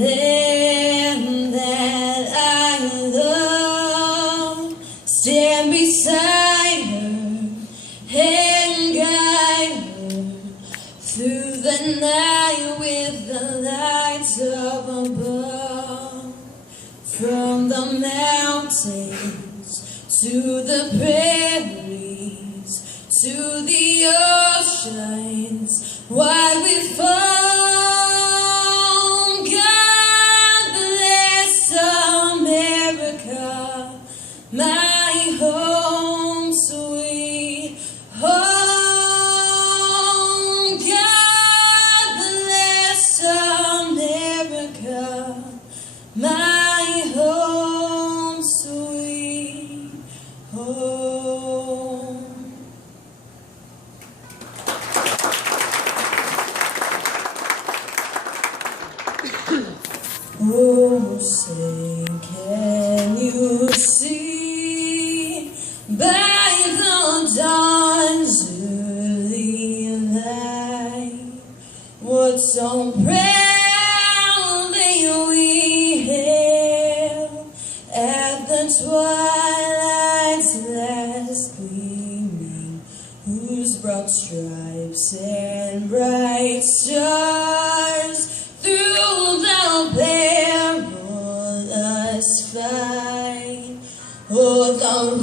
land that I love, stand beside her and guide her through the night with the lights up above. From the mountains to the prairies, to the oceans wide with foam, God bless America, my home sweet home. God bless America, my home sweet home. Oh, say, can you see by the dawn's early light what so proudly we hailed at the twilight's last gleaming, whose broad stripes and bright stars through the perilous fight, oh, the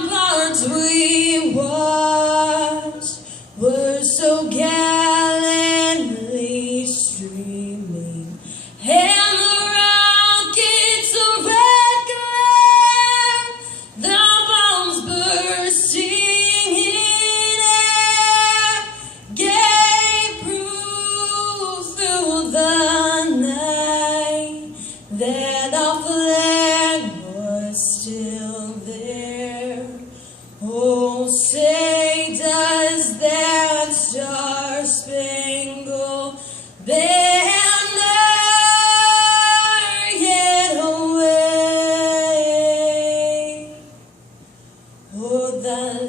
ramparts we watched were so gallantly streaming, and the rockets of red glare, the bombs bursting in air, gave proof through the night that our flag was still there. Oh, say, does that star-spangled banner yet wave? Oh, the